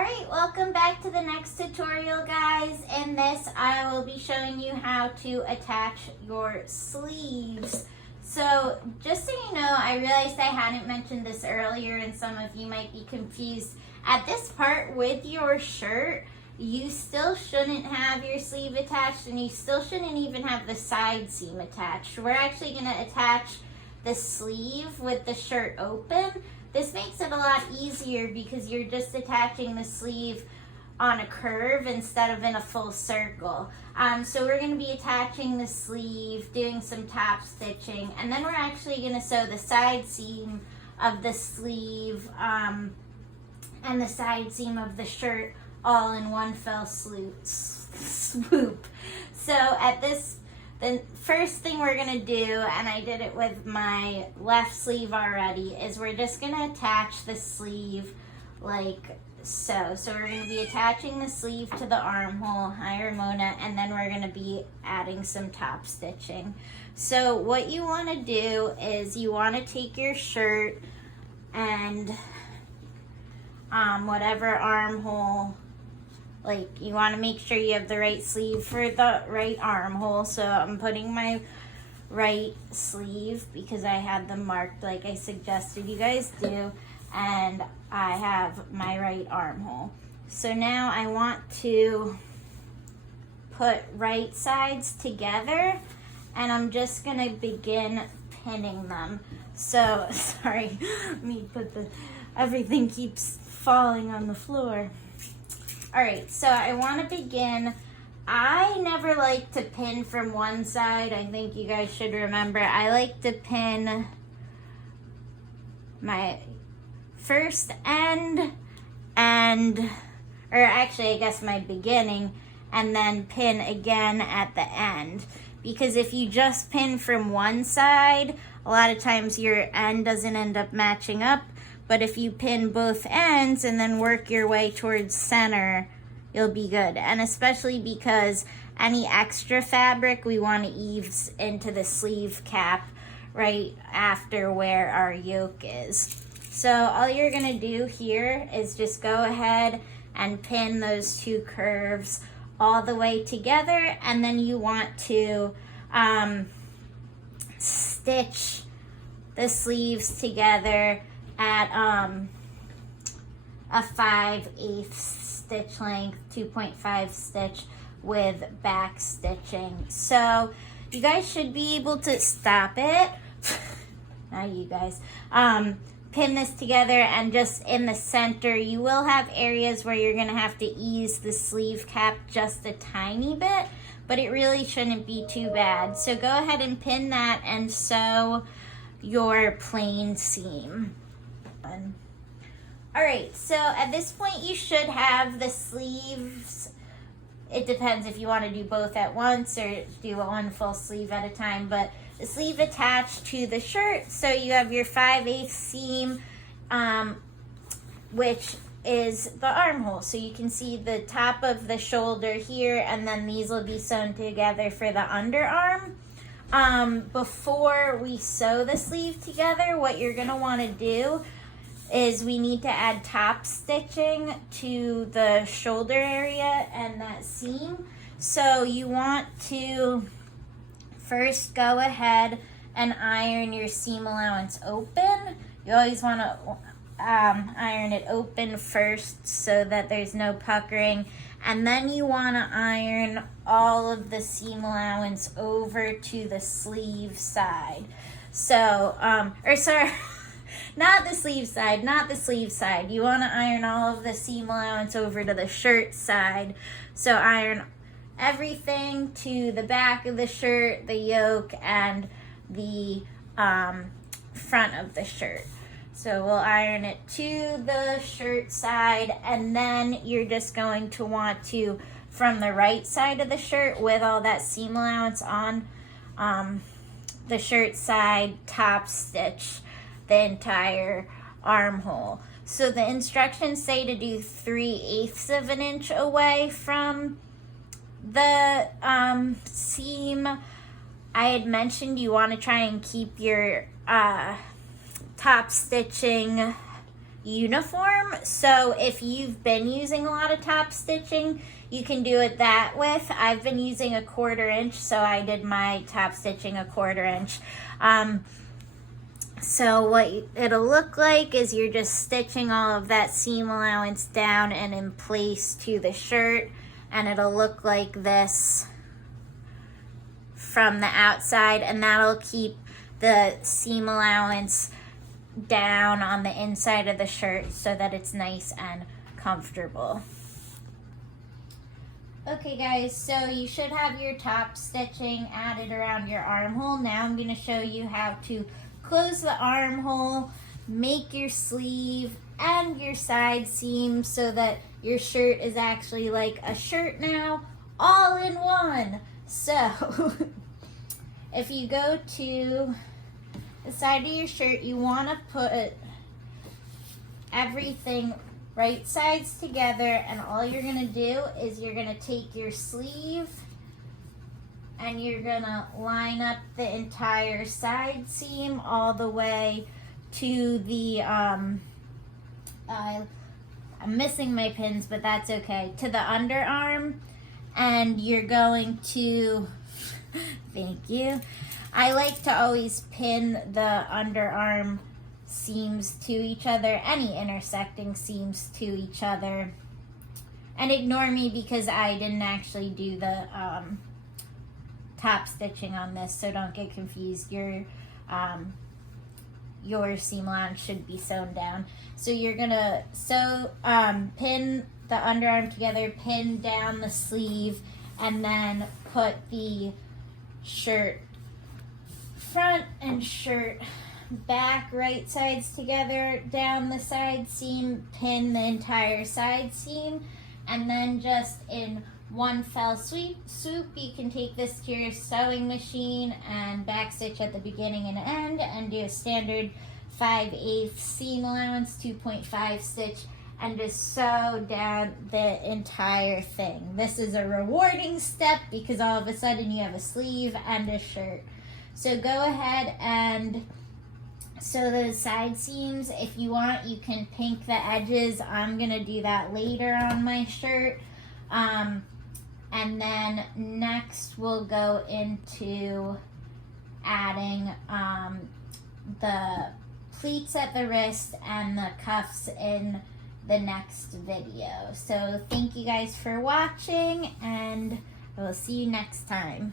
Alright, welcome back to the next tutorial, guys. In this, I will be showing you how to attach your sleeves. So, just so you know, I realized I hadn't mentioned this earlier and some of you might be confused. At this part with your shirt, you still shouldn't have your sleeve attached and you still shouldn't even have the side seam attached. We're actually going to attach the sleeve with the shirt open. This makes it a lot easier because you're just attaching the sleeve on a curve instead of in a full circle. So we're going to be attaching the sleeve, doing some top stitching, and then we're actually going to sew the side seam of the sleeve and the side seam of the shirt all in one fell swoop. So at this, the first thing we're going to do, and I did it with my left sleeve already, is we're just going to attach the sleeve like so. So we're going to be attaching the sleeve to the armhole, hi Ramona, and then we're going to be adding some top stitching. So what you want to do is you want to take your shirt and whatever armhole, like you want to make sure you have the right sleeve for the right armhole. So I'm putting my right sleeve because I had them marked like I suggested you guys do, and I have my right armhole. So now I want to put right sides together and I'm just going to begin pinning them. So, sorry, let me put everything keeps falling on the floor. Alright, so I want to begin. I never like to pin from one side. I think you guys should remember. I like to pin my first end or actually I guess my beginning, and then pin again at the end. Because if you just pin from one side, a lot of times your end doesn't end up matching up. But if you pin both ends and then work your way towards center, you'll be good. And especially because any extra fabric we want to ease into the sleeve cap right after where our yoke is. So all you're going to do here is just go ahead and pin those two curves all the way together. And then you want to stitch the sleeves together at a 5/8 stitch length, 2.5 stitch with back stitching. So you guys should be able to stop it. Not you guys. Pin this together, and just in the center you will have areas where you're gonna have to ease the sleeve cap just a tiny bit, but it really shouldn't be too bad. So go ahead and pin that and sew your plain seam. Alright, so at this point you should have the sleeves. It depends if you want to do both at once or do one full sleeve at a time, but the sleeve attached to the shirt. So you have your 5/8 seam, which is the armhole. So you can see the top of the shoulder here, and then these will be sewn together for the underarm. Before we sew the sleeve together, what you're going to want to do is we need to add top stitching to the shoulder area and that seam. So you want to first go ahead and iron your seam allowance open. You always want to iron it open first so that there's no puckering, and then you want to iron all of the seam allowance over to the sleeve side. So, not the sleeve side. You want to iron all of the seam allowance over to the shirt side. So iron everything to the back of the shirt, the yoke, and the front of the shirt. So we'll iron it to the shirt side, and then you're just going to want to, from the right side of the shirt with all that seam allowance on the shirt side, top stitch the entire armhole. So the instructions say to do 3/8 of an inch away from the seam. I had mentioned you want to try and keep your top stitching uniform. So if you've been using a lot of top stitching, you can do it that with. I've been using a 1/4 inch, so I did my top stitching a 1/4 inch. So what it'll look like is you're just stitching all of that seam allowance down and in place to the shirt, and it'll look like this from the outside, and that'll keep the seam allowance down on the inside of the shirt so that it's nice and comfortable. Okay guys, so you should have your top stitching added around your armhole. Now I'm going to show you how to close the armhole, make your sleeve and your side seam so that your shirt is actually like a shirt now, all in one. So if you go to the side of your shirt, you want to put everything right sides together, and all you're going to do is you're going to take your sleeve and you're going to line up the entire side seam all the way to the I'm missing my pins, but that's okay, to the underarm, and you're going to thank you. I like to always pin the underarm seams to each other, any intersecting seams to each other. And ignore me because I didn't actually do the top stitching on this, so don't get confused. Your seam allowance should be sewn down. So you're gonna pin the underarm together, pin down the sleeve, and then put the shirt front and shirt back right sides together, down the side seam, pin the entire side seam, and then just in one fell swoop you can take this to your sewing machine and backstitch at the beginning and end and do a standard 5/8 seam allowance 2.5 stitch and just sew down the entire thing. This is a rewarding step because all of a sudden you have a sleeve and a shirt. So go ahead and sew those side seams. If you want, you can pink the edges. I'm gonna do that later on my shirt. And then next we'll go into adding the pleats at the wrist and the cuffs in the next video. So thank you guys for watching, and I will see you next time.